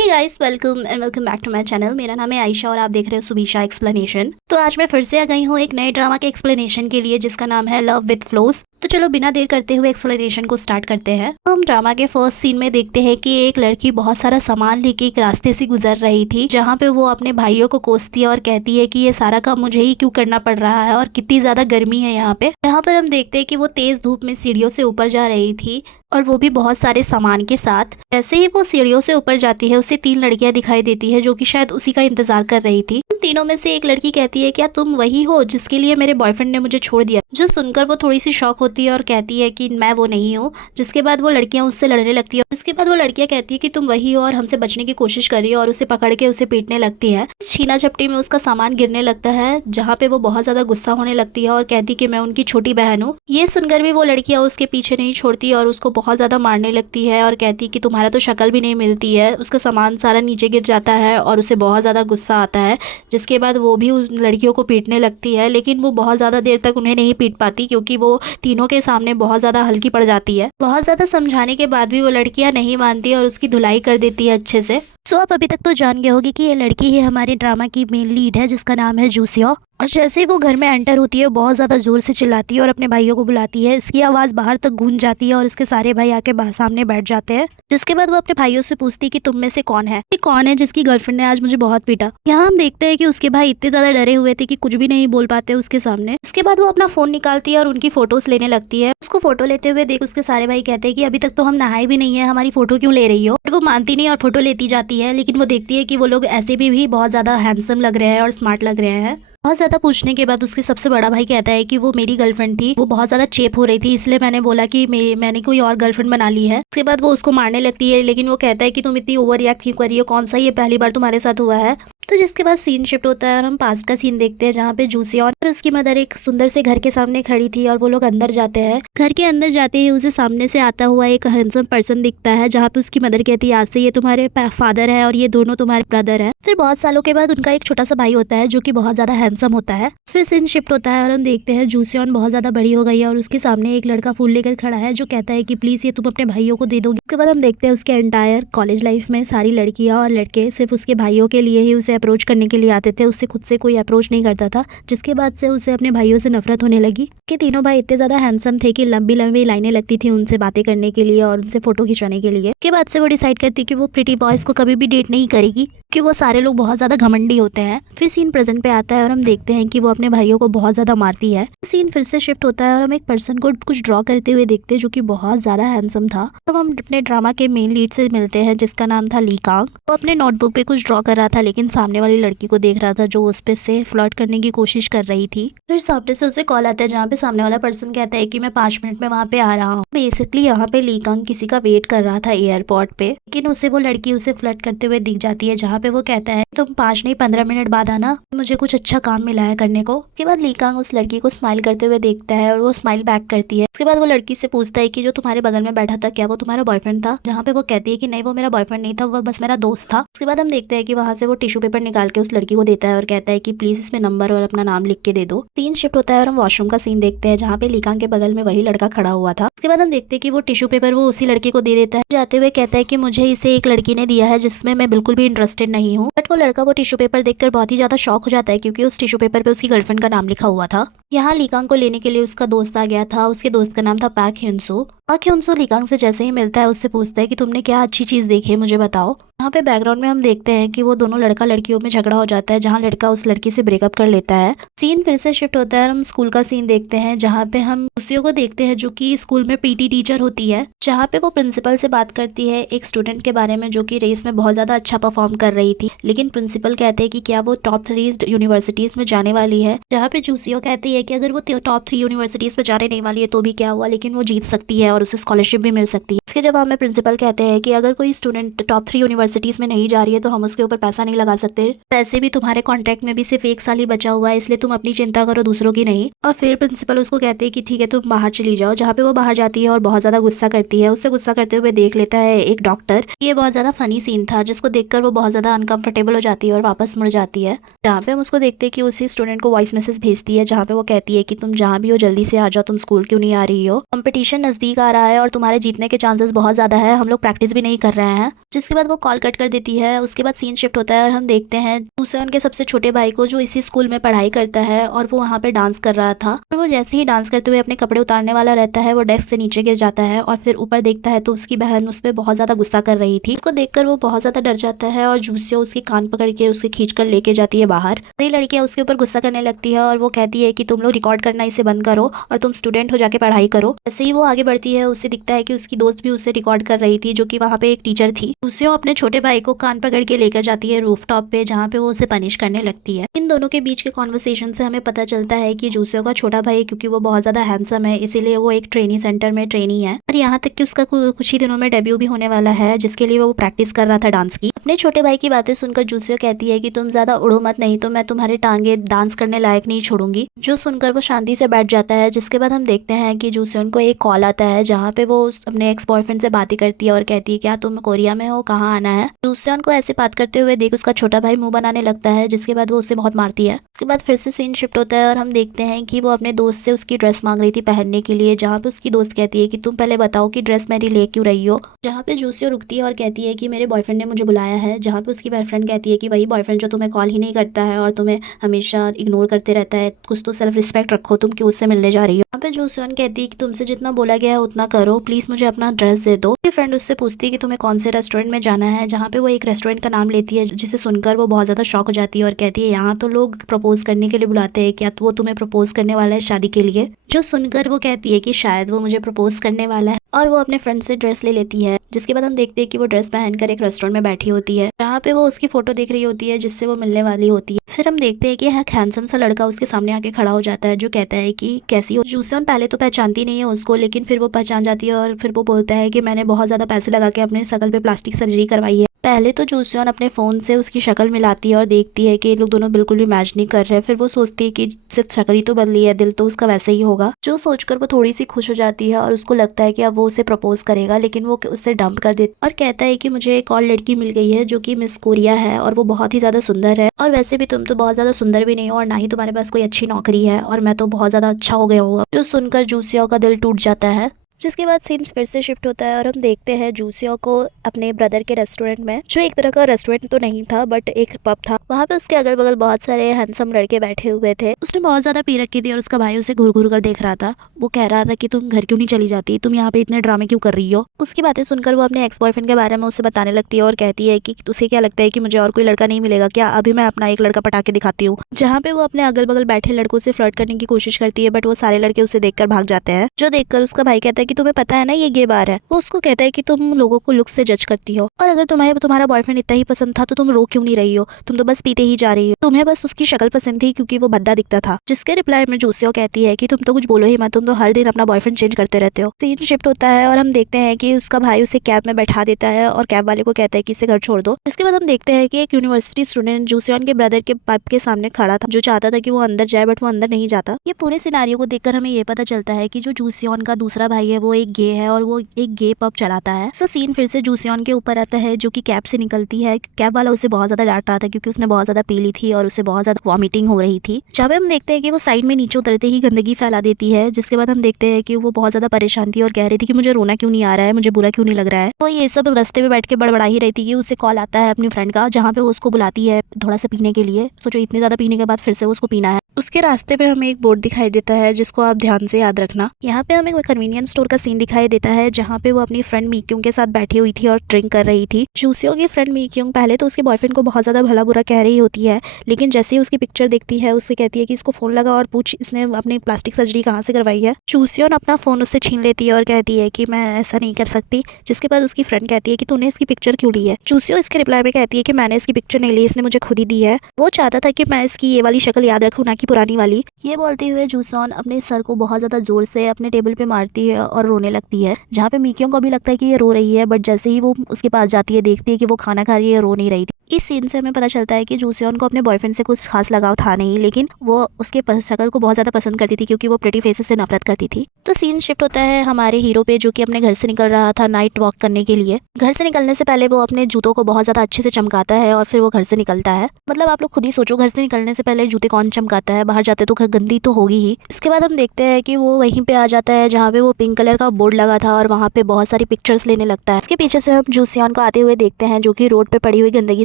Hey guys, welcome and welcome back to my channel. मेरा नाम है आयशा और आप देख रहे हो सुबीशा एक्सप्लेनेशन। तो आज मैं फिर से आ गई हूँ एक नए ड्रामा के एक्सप्लेनेशन के लिए जिसका नाम है लव विद फ्लोस। तो चलो बिना देर करते हुए एक्सप्लेनेशन को स्टार्ट करते हैं। तो हम ड्रामा के फर्स्ट सीन में देखते हैं कि एक लड़की बहुत सारा सामान लेके एक रास्ते से गुजर रही थी, जहाँ पे वो अपने भाइयों को कोसती है और कहती है कि ये सारा काम मुझे ही क्यों करना पड़ रहा है और कितनी ज्यादा गर्मी है यहाँ पे। यहाँ पर हम देखते हैं कि वो तेज धूप में सीढ़ियों से ऊपर जा रही थी और वो भी बहुत सारे सामान के साथ। जैसे ही वो सीढ़ियों से ऊपर जाती है उसे 3 लड़कियां दिखाई देती है जो कि शायद उसी का इंतजार कर रही थी। उन तीनों में से एक लड़की कहती है, क्या तुम वही हो जिसके लिए मेरे बॉयफ्रेंड ने मुझे छोड़ दिया? जो सुनकर वो थोड़ी सी शॉक होती है और कहती है कि मैं वो नहीं हूँ। जिसके बाद वो लड़कियां उससे लड़ने लगती है। जिसके बाद वो लड़कियां कहती है कि तुम वही हो और हमसे बचने की कोशिश कर रही हो, और उसे पकड़ के उसे पीटने लगती है। छीना झपटी में उसका सामान गिरने लगता है, जहाँ पे वो बहुत ज्यादा गुस्सा होने लगती है और कहती कि मैं उनकी छोटी बहन हूँ। ये सुनकर भी वो लड़कियां उसके पीछे नहीं छोड़ती और उसको बहुत ज्यादा मारने लगती है और कहती कि तुम्हारा तो शक्ल भी नहीं मिलती है। उसका सामान सारा नीचे गिर जाता है और उसे बहुत ज़्यादा गुस्सा आता है। जिसके बाद वो भी उन लड़कियों को पीटने लगती है, लेकिन वो बहुत ज़्यादा देर तक उन्हें नहीं पीट पाती क्योंकि वो तीनों के सामने बहुत ज़्यादा हल्की पड़ जाती है। बहुत ज़्यादा समझाने के बाद भी वो लड़कियां नहीं मानती और उसकी धुलाई कर देती है अच्छे से। सो आप अभी तक तो जान गए होगी कि ये लड़की ही हमारे ड्रामा की मेन लीड है जिसका नाम है जूसियो। और जैसे ही वो घर में एंटर होती है बहुत ज्यादा जोर से चिल्लाती है और अपने भाइयों को बुलाती है। इसकी आवाज बाहर तक गूंज जाती है और उसके सारे भाई आके सामने बैठ जाते हैं। जिसके बाद वो अपने भाइयों से पूछती है कि तुम में से कौन है, ये कौन है जिसकी गर्लफ्रेंड ने आज मुझे बहुत पीटा। यहाँ हम देखते हैं कि उसके भाई इतने ज्यादा डरे हुए थे कि कुछ भी नहीं बोल पाते उसके सामने। इसके बाद वो अपना फोन निकालती है और उनकी फोटोज लेने लगती है। उसको फोटो लेते हुए देख उसके सारे भाई कहते हैं कि अभी तक तो हम नहाए भी नहीं है, हमारी फोटो क्यों ले रही हो? और वो मानती नहीं और फोटो लेती जाती है। लेकिन वो देखती है कि वो लोग ऐसे भी बहुत ज्यादा हैंडसम लग रहे हैं और स्मार्ट लग रहे हैं। बहुत ज्यादा पूछने के बाद उसके सबसे बड़ा भाई कहता है कि वो मेरी गर्लफ्रेंड थी, वो बहुत ज्यादा चेप हो रही थी, इसलिए मैंने बोला कि मैंने कोई और गर्लफ्रेंड बना ली है। उसके बाद वो उसको मारने लगती है, लेकिन वो कहता है कि तुम इतनी ओवर रिएक्ट क्यों कर रही हो, कौन सा ये पहली बार तुम्हारे साथ हुआ है? तो जिसके बाद सीन शिफ्ट होता है और हम पास्ट का सीन देखते हैं जहाँ पे जूसी और उसकी मदर एक सुंदर से घर के सामने खड़ी थी और वो लोग अंदर जाते हैं। घर के अंदर जाते ही उसे सामने से आता हुआ एक हैंडसम पर्सन दिखता है, जहाँ पे उसकी मदर कहती है आज से ये तुम्हारे फादर है और ये दोनों तुम्हारे ब्रदर है। फिर बहुत सालों के बाद उनका एक छोटा सा भाई होता है जो कि बहुत ज्यादा हैंडसम होता है। फिर सीन शिफ्ट होता है और हम देखते हैं जूसियन बहुत ज्यादा बड़ी हो गई है और उसके सामने एक लड़का फूल लेकर खड़ा है जो कहता है कि प्लीज ये तुम अपने भाइयों को दे दोगे। उसके बाद हम देखते हैं उसके एंटायर कॉलेज लाइफ में सारी लड़कियां और लड़के सिर्फ उसके भाइयों के लिए ही उसे अप्रोच करने के लिए आते थे, उससे खुद से कोई अप्रोच नहीं करता था। जिसके बाद से उसे अपने भाइयों से नफरत होने लगी कि तीनों भाई इतने ज्यादा हैंडसम थे कि लंबी लंबी लाइनें लगती थी उनसे बातें करने के लिए और उनसे फोटो खिंचवाने के लिए। के बाद से वो डिसाइड करती कि वो प्रिटी बॉयज को कभी भी डेट नहीं करेगी कि वो सारे लोग बहुत ज्यादा घमंडी होते हैं। फिर सीन प्रेजेंट पे आता है और हम देखते हैं कि वो अपने भाइयों को बहुत ज्यादा मारती है। सीन फिर से शिफ्ट होता है और हम एक पर्सन को कुछ ड्रॉ करते हुए देखते हैं जो कि बहुत ज्यादा हैंडसम था। तब हम अपने ड्रामा के मेन लीड से मिलते हैं जिसका नाम था ली कांग। वो अपने नोटबुक पे कुछ ड्रॉ कर रहा था, लेकिन सामने वाली लड़की को देख रहा था जो उस पे से फ्लर्ट करने की कोशिश कर रही थी। फिर सामने से उसे कॉल आता है जहाँ पे सामने वाला पर्सन कहता है कि मैं 5 मिनट में वहाँ पे आ रहा हूँ। बेसिकली यहाँ पे ली कांग किसी का वेट कर रहा था एयरपोर्ट पे, लेकिन उसे वो लड़की उसे फ्लर्ट करते हुए दिख जाती है, जहाँ पे वो कहता है तुम 5 नहीं 15 मिनट बाद आना, मुझे कुछ अच्छा काम मिला है करने को। उसके बाद ली कांग उस लड़की को स्माइल करते हुए देखता है और वो स्माइल बैक करती है। उसके बाद वो लड़की से पूछता है कि जो तुम्हारे बगल में बैठा था क्या वो तुम्हारा बॉयफ्रेंड था? जहाँ पे वो कहती है कि नहीं वो मेरा बॉयफ्रेंड नहीं था, वो बस मेरा दोस्त था। उसके बाद हम देखते हैं कि वहाँ से वो टिश्यू पेपर निकाल के उस लड़की को देता है और कहता है कि प्लीज इसमें नंबर और अपना नाम लिख के दे दो। सीन शिफ्ट होता है और हम वॉशरूम का सीन देखते हैं जहाँ पे ली कांग के बगल में वही लड़का खड़ा हुआ था। उसके बाद हम देखते हैं कि वो टिश्यू पेपर वो उसी लड़के को दे देता है। जाते हुए कहता है कि मुझे इसे एक लड़की ने दिया है जिसमें मैं बिल्कुल भी इंटरेस्टेड नहीं हूँ। बट वो लड़का वो टिश्यू पेपर देखकर बहुत ही ज्यादा शॉक हो जाता है क्योंकि उस टिश्यू पेपर पे उसकी गर्लफ्रेंड का नाम लिखा हुआ था। यहाँ ली कांग को लेने के लिए उसका दोस्त आ गया था। उसके दोस्त का नाम था पाक ह्यूनसो। पाक ह्यूनसो ली कांग से जैसे ही मिलता है उससे पूछता है कि तुमने क्या अच्छी चीज देखी है मुझे बताओ। यहाँ पे बैकग्राउंड में हम देखते हैं कि वो दोनों लड़का लड़कियों में झगड़ा हो जाता है, जहाँ लड़का उस लड़की से ब्रेकअप कर लेता है। सीन फिर से शिफ्ट होता है और हम स्कूल का सीन देखते हैं जहाँ पे हम उसियों को देखते हैं जो कि स्कूल में पीटी टीचर होती है, जहाँ पे वो प्रिंसिपल से बात करती है एक स्टूडेंट के बारे में जो कि रेस में बहुत ज्यादा अच्छा परफॉर्म कर रही थी। लेकिन प्रिंसिपल कहते हैं कि क्या वो टॉप 3 यूनिवर्सिटीज में जाने वाली है, जहाँ पे जूसियो कहती है कि अगर वो टॉप 3 यूनिवर्सिटीज में जाने नहीं वाली है तो भी क्या हुआ, लेकिन वो जीत सकती है और उसे स्कॉलरशिप भी मिल सकती है। इसके जवाब में प्रिंसिपल कहते हैं कि अगर कोई स्टूडेंट टॉप 3 यूनिवर्सिटीज में नहीं जा रही है तो हम उसके ऊपर पैसा नहीं लगा सकते, पैसे भी तुम्हारे कॉन्ट्रैक्ट में भी सिर्फ 1 साल ही बचा हुआ है, इसलिए तुम अपनी चिंता करो दूसरों की नहीं। और फिर प्रिंसिपल उसको कहते हैं कि ठीक है तुम बाहर चली जाओ, जहाँ पे वो बाहर जाती है और बहुत ज्यादा गुस्सा करती है। उससे गुस्सा करते हुए देख लेता है एक डॉक्टर। ये बहुत ज्यादा फनी सीन था जिसको देखकर वो बहुत ज्यादा अनकंफर्टेबल हो जाती है और वापस मुड़ जाती है, जहाँ पे हम उसको देखते हैं कि उसी स्टूडेंट को वॉइस मैसेज भेजती है जहाँ पे वो कहती है कि तुम जहाँ भी हो जल्दी से आ जाओ, तुम स्कूल क्यों नहीं आ रही हो, कंपटीशन नजदीक आ रहा है और तुम्हारे जीतने के चांसेस बहुत ज्यादा है, हम लोग प्रैक्टिस भी नहीं कर रहे हैं। जिसके बाद वो कॉल कट कर देती है। उसके बाद सीन शिफ्ट होता है और हम देखते हैं जूसेon के सबसे छोटे भाई को, जो इसी स्कूल में पढ़ाई करता है और वो वहाँ पे डांस कर रहा था। और वो जैसे ही डांस करते हुए अपने कपड़े उतारने वाला रहता है, वो डेस्क से नीचे गिर जाता है और फिर ऊपर देखता है तो उसकी बहन उस पर बहुत ज्यादा गुस्सा कर रही थी। उसको देखकर वो बहुत ज्यादा डर जाता है और जूसियो उसकी कान पकड़ के उसे खींच कर लेके जाती है बाहर। सारी लड़कियां उसके ऊपर गुस्सा करने लगती है और वो कहती है कि तुम लोग रिकॉर्ड करना इसे बंद करो और तुम स्टूडेंट हो जाके पढ़ाई करो। ऐसे ही वो आगे बढ़ती है, उससे दिखता है कि उसकी दोस्त भी उसे रिकॉर्ड कर रही थी, जो कि वहाँ पे एक टीचर थी। जूसियो अपने छोटे भाई को कान पकड़ के लेकर जाती है रूफटॉप पे, जहाँ पे वो उसे पनिश करने लगती है। इन दोनों के बीच के कॉन्वर्सेशन से हमें पता चलता है कि जूसियो का छोटा भाई, क्योंकि वो बहुत ज्यादा हैंडसम है, इसीलिए वो एक ट्रेनिंग सेंटर में ट्रेनी है और यहाँ तक कि उसका कुछ ही दिनों में डेब्यू भी होने वाला है, जिसके लिए वो प्रैक्टिस कर रहा था डांस की। अपने छोटे भाई की बातें सुनकर जूसियो कहती है कि तुम ज्यादा उड़ो मत, नहीं तो मैं तुम्हारे टांगे डांस करने लायक नहीं छोड़ूंगी। जो सुनकर वो शांति से बैठ जाता है। जिसके बाद हम देखते हैं कि जूसियोन को एक कॉल आता है, जहाँ पे वो अपने एक्स बॉयफ्रेंड से बातें करती है और कहती है क्या तुम कोरिया में हो, कहाँ आना है। जूसियोन को ऐसे बात करते हुए देख उसका छोटा भाई मुंह बनाने लगता है, जिसके बाद वो उसे बहुत मारती है। उसके बाद फिर से सीन शिफ्ट होता है और हम देखते हैं कि वो अपने दोस्त से उसकी ड्रेस मांग रही थी पहनने के लिए, जहाँ पे उसकी दोस्त कहती है कि तुम पहले बताओ कि ड्रेस मेरी ले क्यों रही हो। जहाँ पे जूसियो रुकती है और कहती है कि मेरे बॉयफ्रेंड ने मुझे बुलाया है। जहाँ पे उसकी बॉयफ्रेंड कहती है कि वही बॉयफ्रेंड जो तुम्हें कॉल ही नहीं करता है और तुम्हें हमेशा इग्नोर करते रहता है, कुछ तो सेल्फ रिस्पेक्ट रखो, तुम क्यों उससे मिलने जा रही हो। यहाँ पे जूसियोन कहती है कि तुमसे जितना बोला गया है उतना करो, प्लीज मुझे अपना ड्रेस दे दो। फ्रेंड उससे पूछती है कि तुम्हें कौन से रेस्टोरेंट में जाना है, जहाँ पे वो एक रेस्टोरेंट का नाम लेती है, जिसे सुनकर वो बहुत ज्यादा शॉक हो जाती है और कहती है यहाँ तो लोग प्रपोज करने के लिए बुलाते हैं, क्या वो तुम्हें प्रपोज करने वाला है शादी के लिए। जो सुनकर वो कहती है कि शायद वो मुझे प्रपोज करने वाला है और वो अपने फ्रेंड से ड्रेस ले लेती है। जिसके बाद हम देखते हैं कि वो ड्रेस पहनकर एक रेस्टोरेंट में बैठी होती है, जहाँ पे वो उसकी फोटो देख रही होती है जिससे वो मिलने वाली होती है। फिर हम देखते हैं कि एक हैंडसम सा लड़का उसके सामने आके खड़ा हो जाता है, जो कहता है कि कैसी हो। जूसियोन पहले तो पहचानती नहीं है उसको, लेकिन फिर वो पहचान जाती है और फिर वो बोलता है कि मैंने बहुत ज्यादा पैसे लगा के अपने शकल पे प्लास्टिक सर्जरी करवाई है। पहले तो जूसियोन अपने फोन से उसकी शक्ल मिलाती है और देखती है कि ये लोग दोनों बिल्कुल भी मैच नहीं कर रहे। फिर वो सोचती है कि सिर्फ शक्ल ही तो बदली है, दिल तो उसका वैसे ही होगा। जो सोचकर वो थोड़ी सी खुश हो जाती है और उसको लगता है कि अब वो उसे प्रपोज करेगा, लेकिन वो उससे डंप कर देती और कहता है कि मुझे एक और लड़की मिल गई है जो कि मिस कोरिया है और वो बहुत ही ज्यादा सुंदर है, और वैसे भी तुम तो बहुत ज्यादा सुंदर भी नहीं हो और ना ही तुम्हारे पास कोई अच्छी नौकरी है और मैं तो बहुत ज्यादा अच्छा हो गया हूँ। जो सुनकर जूसियो का दिल टूट जाता है। जिसके बाद सीन्स फिर से शिफ्ट होता है और हम देखते हैं जूसियो को अपने ब्रदर के रेस्टोरेंट में, जो एक तरह का रेस्टोरेंट तो नहीं था बट एक पब था। वहाँ पे उसके अगल बगल बहुत सारे हैंडसम लड़के बैठे हुए थे। उसने बहुत ज्यादा पी रखी थी और उसका भाई उसे घूर घूर कर देख रहा था। वो कह रहा था कि तुम घर क्यों नहीं चली जाती, तुम यहाँ पे इतने ड्रामे क्यों कर रही हो। उसकी बातें सुनकर वो अपने एक्स बॉयफ्रेंड के बारे में उसे बताने लगती है और कहती है कि उसे क्या लगता है कि मुझे और कोई लड़का नहीं मिलेगा क्या, अभी मैं अपना एक लड़का पटा के दिखाती हूँ। जहाँ पे वो अपने अगल बगल बैठे लड़कों से फ्लर्ट करने की कोशिश करती है, बट वो सारे लड़के उसे देखकर भाग जाते हैं। जो देखकर उसका भाई कहता है कि तुम्हें पता है ना ये गे बार है। वो उसको कहता है कि तुम लोगों को लुक से जज करती हो और अगर तुम्हारा बॉयफ्रेंड इतना ही पसंद था तो तुम रो क्यों नहीं रही हो, तुम तो बस पीते ही जा रही हो, तुम्हें बस उसकी शक्ल पसंद थी क्योंकि वो भद्दा दिखता था। जिसके रिप्लाई में जूसियो कहती है कि तुम तो कुछ बोलो ही मत, तुम तो हर दिन अपना बॉयफ्रेंड चेंज करते रहते हो। सीन शिफ्ट होता है और हम देखते हैं कि उसका भाई उसे कैब में बैठा देता है और कैब वाले को कहता है कि इसे घर छोड़ दो। इसके बाद हम देखते हैं कि एक यूनिवर्सिटी स्टूडेंट जूसियोन के ब्रदर के पब के सामने खड़ा था, जो चाहता था कि वो अंदर जाए बट वो अंदर नहीं जाता। ये पूरे सिनारियो को देखकर हमें ये पता चलता है कि जो जूसियोन का दूसरा भाई है वो एक गे है और वो एक गे पब चलाता है। सो सीन फिर से जूसियोन के ऊपर आता है, जो कि कैब से निकलती है। कैब वाला उसे बहुत ज्यादा डांट रहा था क्योंकि उसने बहुत ज्यादा पी ली थी और उसे बहुत ज्यादा वॉमिटिंग हो रही थी। जहाँ पे हम देखते हैं कि वो साइड में नीचे उतरते ही गंदगी फैला देती है। जिसके बाद हम देखते हैं कि वो बहुत ज्यादा परेशान थी और कह रही थी कि मुझे रोना क्यों नहीं आ रहा है, मुझे बुरा क्यों नहीं लग रहा है। तो ये सब रास्ते पे बैठ के बड़बड़ा ही रहती है। उसे कॉल आता है अपनी फ्रेंड का, जहाँ पे वो उसको बुलाती है थोड़ा सा पीने के लिए। सोचो इतने ज्यादा पीने के बाद फिर से उसको पीना है। उसके रास्ते पे हमें एक बोर्ड दिखाई देता है जिसको आप ध्यान से याद रखना। यहाँ पे हमें कन्वीनियंस स्टोर का सीन दिखाई देता है, जहाँ पे वो अपनी फ्रेंड मीक्यूंग के साथ बैठी हुई थी और ड्रिंक कर रही थी। जूसियो की फ्रेंड मीक्यूंग पहले तो उसके बॉयफ्रेंड को बहुत ज्यादा भला बुरा कह रही होती है, लेकिन जैसे ही उसकी पिक्चर देखती है उससे कहती है कि इसको फोन लगा और पूछ इसने अपनी प्लास्टिक सर्जरी कहाँ से करवाई है। जूसियो अपना फोन उससे छीन लेती है और कहती है कि मैं ऐसा नहीं कर सकती। जिसके बाद उसकी फ्रेंड कहती है कि तूने इसकी पिक्चर क्यों ली है। जूसियो इसके रिप्लाई में कहती है कि मैंने इसकी पिक्चर नहीं ली, इसने मुझे खुद ही दी है। वो चाहता था कि मैं इसकी ये वाली शक्ल याद रखूँ, ना कि पुरानी वाली। ये बोलते हुए जूसियोन अपने सर को बहुत ज्यादा जोर से अपने टेबल पे मारती है और रोने लगती है। जहाँ पे मीक्यूंग को भी लगता है कि ये रो रही है, बट जैसे ही वो उसके पास जाती है देखती है कि वो खाना खा रही है, रो नहीं रही थी। इस सीन से हमें पता चलता है कि जूसियोन को अपने बॉयफ्रेंड से कुछ खास लगाव था नहीं, लेकिन वो उसके शक्ल को बहुत ज्यादा पसंद करती थी क्योंकि वो प्रिटी फेसेस से नफरत करती थी। तो सीन शिफ्ट होता है हमारे हीरो पे, जो कि अपने घर से निकल रहा था नाइट वॉक करने के लिए। घर से निकलने से पहले वो अपने जूतों को बहुत ज्यादा अच्छे से चमकाता है और फिर वो घर से निकलता है। मतलब आप लोग खुद ही सोचो, घर से निकलने से पहले जूते कौन चमकाता है, बाहर जाते तो गंदी तो होगी ही। इसके बाद हम देखते हैं कि वो वहीं पे आ जाता है जहाँ पे वो पिंक कलर का बोर्ड लगा था और वहाँ पे बहुत सारी पिक्चर्स लेने लगता है। इसके पीछे से हम जूसियन को आते हुए देखते हैं जो कि रोड पे पड़ी हुई गंदगी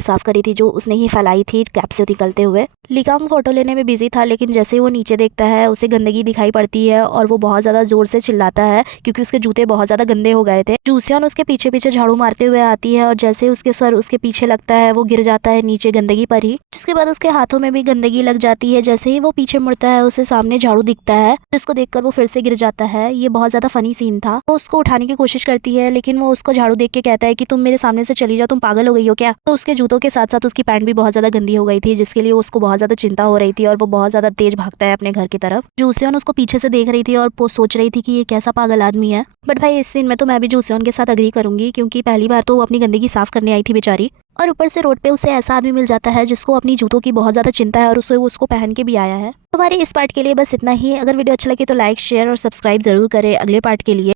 साफ करी थी, जो उसने ही फैलाई थी कैप से निकलते हुए। लिकांग फोटो लेने में बिजी था, लेकिन जैसे ही वो नीचे देखता है उसे गंदगी दिखाई पड़ती है और वो बहुत ज्यादा जोर से चिल्लाता है क्योंकि उसके जूते बहुत ज्यादा गंदे हो गए थे। जूसियन उसके पीछे पीछे झाड़ू मारते हुए आती है और जैसे उसके सर उसके पीछे लगता है वो गिर जाता है नीचे गंदगी पर ही, जिसके बाद उसके हाथों में भी गंदगी लग जाती है। जैसे ही वो पीछे मुड़ता है उसे सामने झाड़ू दिखता है, जिसको देखकर वो फिर से गिर जाता है। ये बहुत ज्यादा फनी सीन था। वो उसको उठाने की कोशिश करती है लेकिन वो उसको झाड़ू देख के कहता है कि तुम मेरे सामने से चली जाओ, तुम पागल हो गई हो क्या। तो उसके जूतों के साथ साथ उसकी पैंट भी बहुत ज्यादा गंदी हो गई थी, जिसके लिए उसको बहुत ज्यादा चिंता हो रही थी और वो बहुत ज्यादा तेज भागता है अपने घर की तरफ। जूसियन उसको पीछे से देख रही थी और वो सोच रही थी कि ये कैसा पागल आदमी है। बट भाई इस सीन में तो मैं भी जूसियन के साथ अग्री करूंगी, क्योंकि पहली बार तो वो अपनी गंदगी साफ करने आई थी बेचारी, और ऊपर से रोड पे उसे ऐसा आदमी मिल जाता है जिसको अपनी जूतों की बहुत ज्यादा चिंता है और उसे उसको पहन के भी आया है। हमारे इस पार्ट के लिए बस इतना ही। अगर वीडियो अच्छा लगे तो लाइक शेयर और सब्सक्राइब जरूर करें अगले पार्ट के लिए।